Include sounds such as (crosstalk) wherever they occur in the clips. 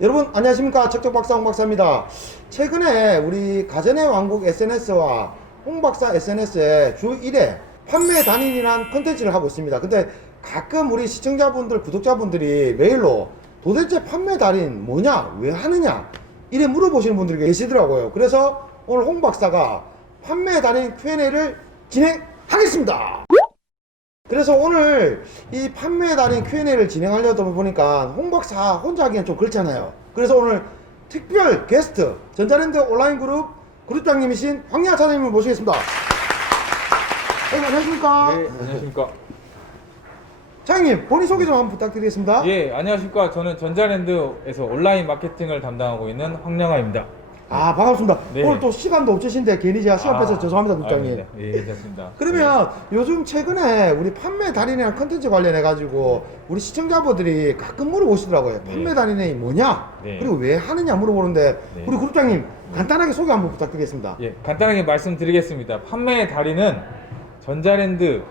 여러분 안녕하십니까? 척척박사 홍 박사입니다. 최근에 우리 가전의 왕국 SNS와 홍 박사 SNS의 주 1회 판매 단인이란 컨텐츠를 하고 있습니다. 근데 가끔 우리 시청자분들 구독자분들이 메일로 도대체 판매 달인 뭐냐 왜 하느냐 이래 물어보시는 분들이 계시더라고요. 그래서 오늘 홍 박사가 판매 달인 Q&A를 진행하겠습니다 그래서 오늘 이 판매 달인 Q&A를 진행하려다 보니까 홍 박사 혼자 하기엔 좀 그렇잖아요. 그래서 오늘 특별 게스트 전자랜드 온라인 그룹 그룹장님이신 황야 차장님을 모시겠습니다. 네, 안녕하십니까? 네, 안녕하십니까. 차장님 본인 소개 좀 한번 부탁드리겠습니다. 예, 안녕하십니까. 저는 전자랜드에서 온라인 마케팅을 담당하고 있는 황영아입니다. 아 반갑습니다. 네. 오늘 또 시간도 없으신데 괜히 제가 시간 뺏어 서 죄송합니다, 국장님. 아, 네. 예, 괜찮습니다. 그러면 요즘 최근에 우리 판매 달인이랑 컨텐츠 관련해 가지고 우리 시청자분들이 가끔 물어보시더라고요. 네. 판매 달인이 뭐냐? 네. 그리고 왜 하느냐 물어보는데 네. 우리 그룹장님 간단하게 소개 한번 부탁드리겠습니다. 예, 간단하게 말씀드리겠습니다. 판매의 달인은 전자랜드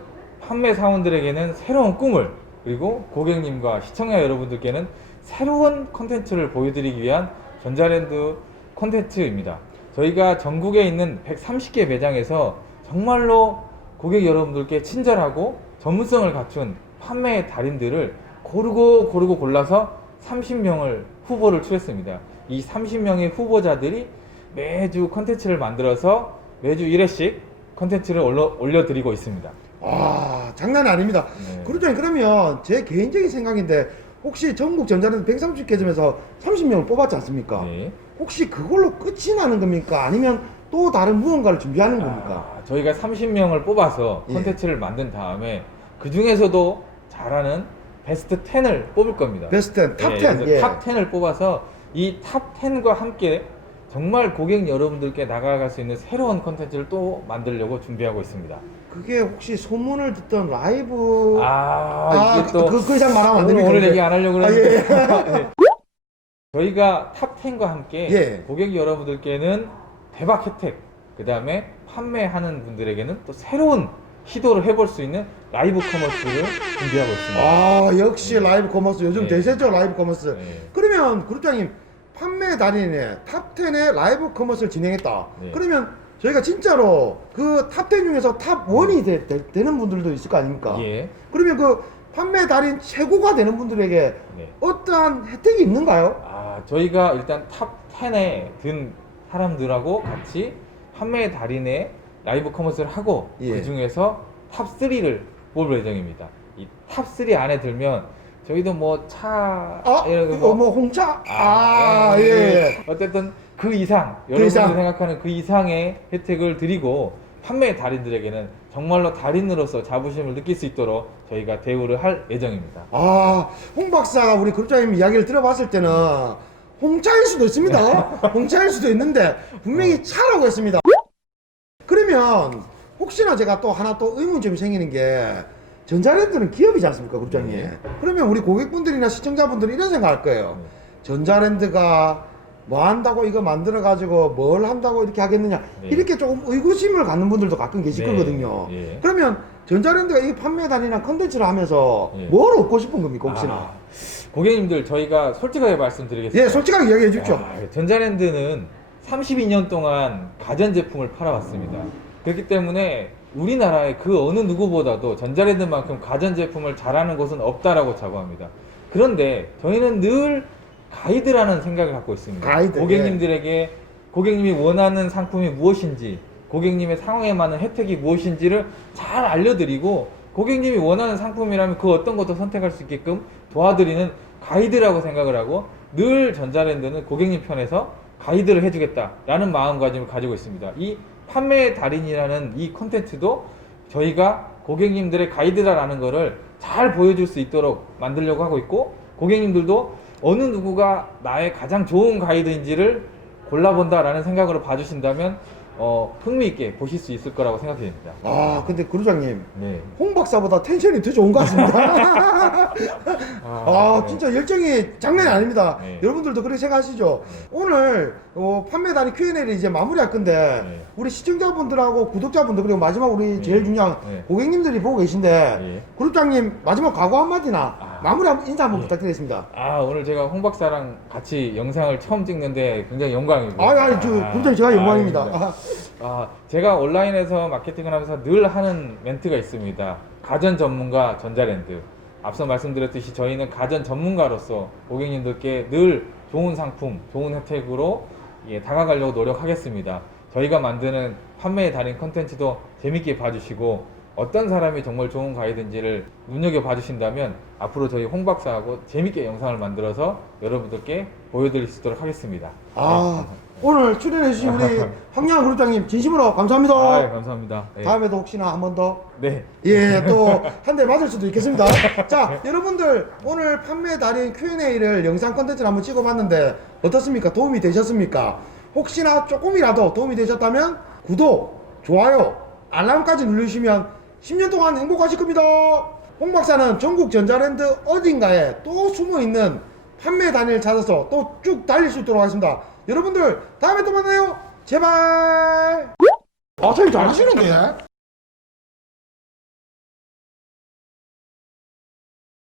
판매 사원들에게는 새로운 꿈을 그리고 고객님과 시청자 여러분들께는 새로운 컨텐츠를 보여드리기 위한 전자랜드 콘텐츠입니다. 저희가 전국에 있는 130개 매장에서 정말로 고객 여러분들께 친절하고 전문성을 갖춘 판매의 달인들을 고르고 고르고 골라서 30명을 후보를 추렸습니다. 이 30명의 후보자들이 매주 컨텐츠를 만들어서 매주 1회씩 컨텐츠를 올려, 올려드리고 있습니다. 아 장난이 아닙니다. 네. 그룹장님 그러면 제 개인적인 생각인데 혹시 전국 전자랜드 130개 점에서 30명을 뽑았지 않습니까? 네. 혹시 그걸로 끝이 나는 겁니까? 아니면 또 다른 무언가를 준비하는 겁니까? 아, 저희가 30명을 뽑아서 예. 컨텐츠를 만든 다음에 그 중에서도 잘하는 베스트 10을 뽑을 겁니다. 베스트 10, 탑 10. 그래서 예. 탑 10을 뽑아서 이 탑 10과 함께 정말 고객 여러분들께 나가갈 수 있는 새로운 컨텐츠를 또 만들려고 준비하고 있습니다. 그게 혹시 소문을 듣던 라이브 아, 아, 이게 또 그, 그 이상 말하면 안 오늘, 됩니까? 오늘? 얘기 안 하려고 아, 그랬는데 (laughs) 네. 저희가 탑 10과 함께 예. 고객 여러분들께는 대박 혜택 그 다음에 판매하는 분들에게는 또 새로운 시도를 해볼 수 있는 라이브 커머스를 준비하고 있습니다. 아 역시 네. 라이브 커머스 요즘 네. 대세죠 라이브 커머스 네. 그러면 그룹장님 판매 달인의 탑 10의 라이브 커머스를 진행했다 네. 그러면 저희가 진짜로 그 탑10 중에서 탑 1이 되, 되, 는 분들도 있을 거 아닙니까 예. 그러면 그 판매 달인 최고가 되는 분들에게 네. 어떠한 혜택이 있는가요? 아, 저희가 일단 탑 10에 든 사람들하고 같이 판매 달인의 라이브 커머스를 하고 예. 그 중에서 탑 3를 뽑을 예정입니다. 이 탑3 안에 들면 저희도 뭐 차 아 이런 거 이거 뭐 홍차 아 예, 예, 예. 어쨌든 그 이상 여러분들이 이상. 생각하는 그 이상의 혜택을 드리고 판매 달인들에게는 정말로 달인으로서 자부심을 느낄 수 있도록 저희가 대우를 할 예정입니다. 아, 홍 박사가 우리 그룹장님 이야기를 들어봤을 때는 홍차일 수도 있습니다. 홍차일 수도 있는데 분명히 차라고 했습니다. 그러면 혹시나 제가 또 하나 또 의문점이 생기는 게 전자랜드는 기업이지 않습니까, 그룹장님? 네. 그러면 우리 고객분들이나 시청자분들이 이런 생각할 거예요. 네. 전자랜드가 뭐 한다고 이거 만들어 가지고 뭘 한다고 이렇게 하겠느냐 네. 이렇게 조금 의구심을 갖는 분들도 가끔 계실 네. 거거든요. 예. 그러면 전자랜드가 이 판매 단위나 컨텐츠를 하면서 예. 뭘 얻고 싶은 겁니까 혹시나? 아, 고객님들 저희가 솔직하게 말씀드리겠습니다. 예, 솔직하게 이야기해 주십시오. 아, 전자랜드는 32년 동안 가전 제품을 팔아왔습니다. 그렇기 때문에 우리나라의 그 어느 누구보다도 전자랜드만큼 가전 제품을 잘하는 곳은 없다라고 자부합니다. 그런데 저희는 늘 가이드라는 생각을 갖고 있습니다. 가이드, 예. 고객님들에게 고객님이 원하는 상품이 무엇인지, 고객님의 상황에 맞는 혜택이 무엇인지를 잘 알려드리고 고객님이 원하는 상품이라면 그 어떤 것도 선택할 수 있게끔 도와드리는 가이드라고 생각을 하고 늘 전자랜드는 고객님 편에서 가이드를 해주겠다라는 마음가짐을 가지고 있습니다. 이 판매의 달인이라는 이 콘텐츠도 저희가 고객님들의 가이드라는 거를 잘 보여줄 수 있도록 만들려고 하고 있고 고객님들도 어느 누구가 나의 가장 좋은 가이드인지를 골라본다라는 생각으로 봐주신다면 어, 흥미있게 보실 수 있을 거라고 생각이 됩니다. 아, 근데 그루장님 네. 홍 박사보다 텐션이 더 좋은 것 같습니다. (laughs) (laughs) 아, 네. 진짜 열정이 장난이 아닙니다. 네. 여러분들도 그렇게 생각하시죠? 오늘 어, 판매 단위 Q&A를 이제 마무리할 건데 네. 우리 시청자분들하고 구독자분들 그리고 마지막 우리 네. 제일 중요한 네. 고객님들이 보고 계신데 예. 그룹장님 마지막 각오 한마디나 아, 마무리 한번 인사 한번 예. 부탁드리겠습니다. 아 오늘 제가 홍 박사랑 같이 영상을 처음 찍는데 굉장히 영광이고. 아니 아니 저 굉장히 제가 영광입니다. 아닙니다. 아, 아, 제가 온라인에서 마케팅을 하면서 늘 하는 멘트가 있습니다. 가전 전문가 전자랜드. 앞서 말씀드렸듯이 저희는 가전 전문가로서 고객님들께 늘 좋은 상품, 좋은 혜택으로 예, 다가가려고 노력하겠습니다. 저희가 만드는 판매의 달인 컨텐츠도 재밌게 봐주시고 어떤 사람이 정말 좋은 가이드인지를 눈여겨 봐 주신다면 앞으로 저희 홍 박사하고 재밌게 영상을 만들어서 여러분들께 보여드릴 수 있도록 하겠습니다. 아, 오늘 출연해주신 우리 (laughs) 황양 그룹장님 진심으로 감사합니다. 아, 예, 감사합니다. 예. 다음에도 혹시나 한 번 더 네. 예, 또 한 대 맞을 수도 있겠습니다. 자, 여러분들 오늘 판매 달인 Q&A를 영상 컨텐츠를 한번 찍어봤는데 어떻습니까? 도움이 되셨습니까? 혹시나 조금이라도 도움이 되셨다면 구독, 좋아요, 알람까지 누르시면 10년 동안 행복하실 겁니다. 홍 박사는 전국 전자랜드 어딘가에 또 숨어 있는 판매 단위를 찾아서 또 쭉 달릴 수 있도록 하겠습니다. 여러분들 다음에 또 만나요. 제발. 아, 선생님 잘하시는데?